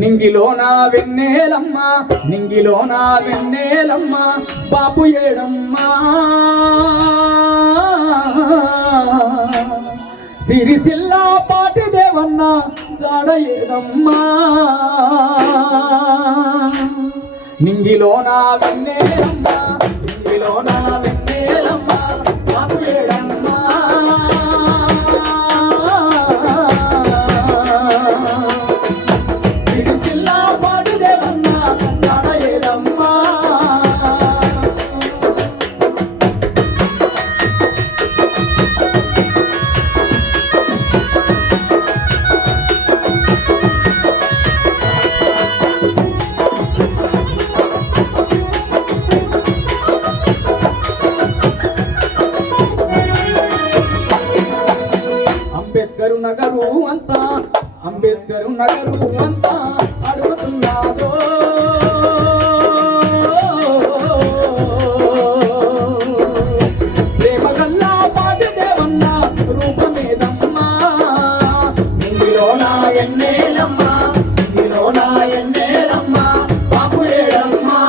నింగిలోన వెన్నెలమ్మ నింగిలోన వెన్నెలమ్మ బాపు ఏడమ్మా సిరిసిల్ల పాటి దేవన్న జాడ ఏదమ్మా నింగిలోన వెన్నెలమ్మ నింగిలోన వెన్నెలమ్మ బాపు ఏడమ్మా నగరు అంతా అంబేద్కర్ నగరు అంతా అడుగుతున్నాదో ప్రేమగల్లా పాటి దేవన్న రూపమేదమ్మా ఇందులోన ఎన్నేలమ్మ ఇందులోన ఎన్నేలమ్మ బాపు ఏడమ్మా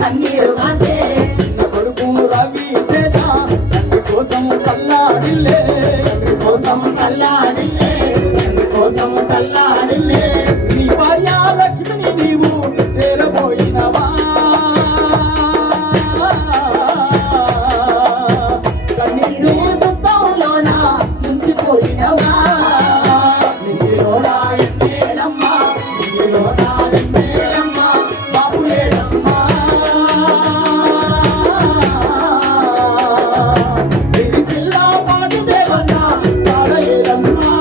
కన్నీరు కాచే చిన్న కొడుకు రవి తేజ తండ్రి కోసం కల్లాడిల్లే తండ్రి కోసం కల్లాడిల్లే తండ్రి కోసం కల్లాడిల్లే నీ భార్య లక్ష్మిని నీవు చేరబోయినవా కన్నీరు దుఃఖంలోన ముంచిపోయినవా నింగిలోనా ఎన్నేలమ్మ నింగిలోనా ఎన్నేలమ్మ బాపు ఏడమ్మా సిరిసిల్ల పాటి దేవన్న జాడ ఏదమ్మా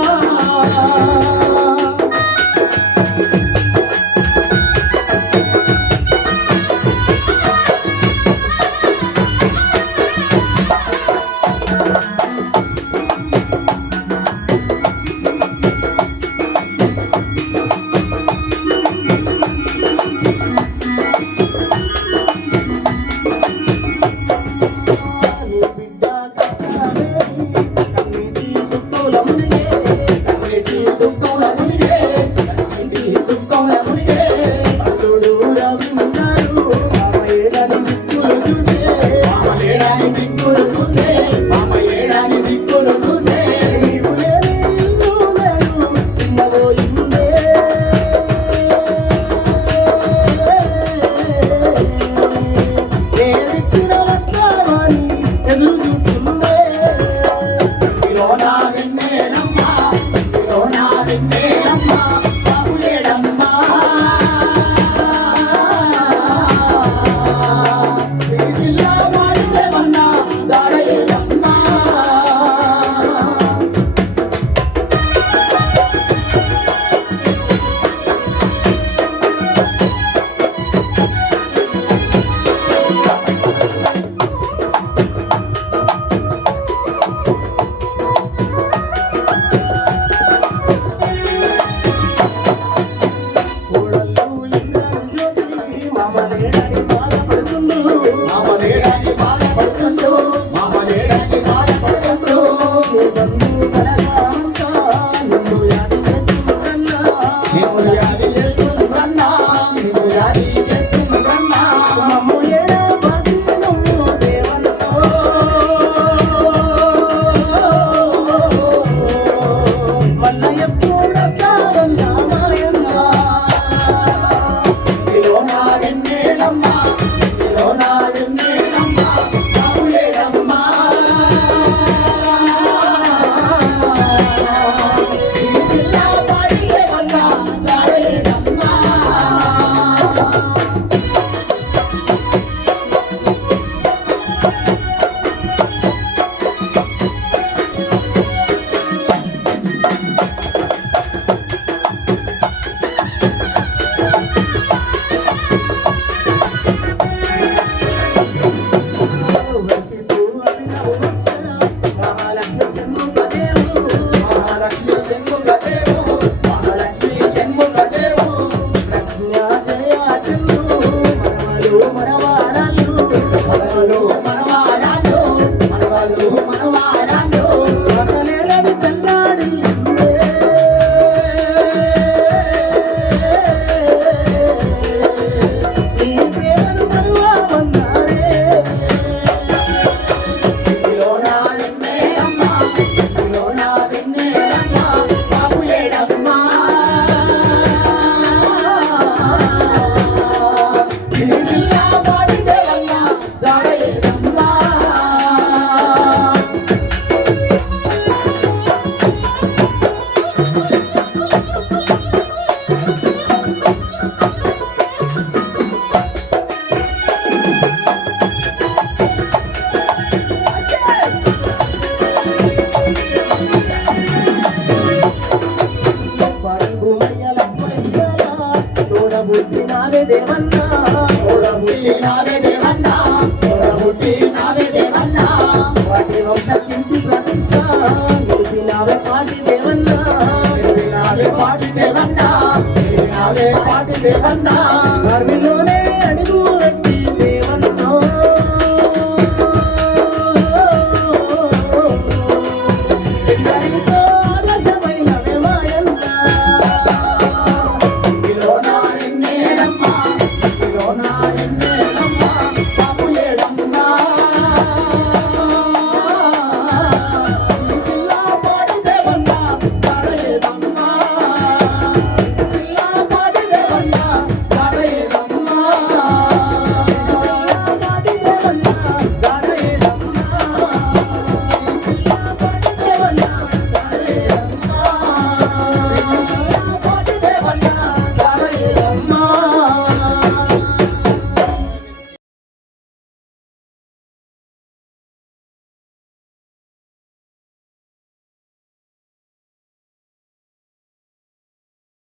మామ లేడని బాధపడుతుంటూ మామ లేడని బాధపడుతుంటూ ఏ బంధు బలగామంతా నిన్ను యాది చేస్తుండ్రన్నా. నిన్ను యాది చేస్తుండ్రన్నా నిన్ను యాది చేస్తుండ్రన్నా మమ్ము ఏడ బాసి నువ్వు దేవన్నో. మళ్ళా ఎప్పుడొస్తావన్నా మాయన్న. ఇందులో నా వెన్నెలమ్మా ఇందులో నా వెన్నెలమ్మా బాబు లేడమ్మా సిరిసిల్ల పాడియే వల్ల జాడలేదమ్మా. వర్షితూ అభినవ వత్సర మహాలక్ష్మి షణ్ముఖదేవు. మహాలక్ష్మి షణ్ముఖదేవు మహాలక్ష్మి షణ్ముఖదేవు ప్రజ్ఞా జయ చందు మనవలు మనవారాలు. మనవలు మనవారాలు మనవలు మనవారాలు మగలేడని తెల్లాడి నీ ప్రేమను మరువమన్నారే. ఇందులో నా వెన్నెలమ్మా ఇందులో నా వెన్నెలమ్మా బాబు లేడమ్మా సిరిసిల్ల పాడియే వల్ల జాడలేదమ్మా. పాడి భూమయ్య లక్ష్మయ్యలా తోడబుట్టి నావే దేవన్నా. ఓడబుట్టి నావే దేవన్నా ఓడబుట్టి నావే దేవన్నా వాటి వంశకింటి ప్రతిష్ట నిలిపినావే పాటి దేవన్నా. నావే పాటి దేవన్నా నావే పాటి దేవన్నా గర్విలోనే అడుగు పెట్టి దేవన్నో. ఎందరితో ఆదర్శమైనవే మాయన్న. ఇందులో నా వెన్నెలమ్మా ఇందులో నా వెన్నెలమ్మా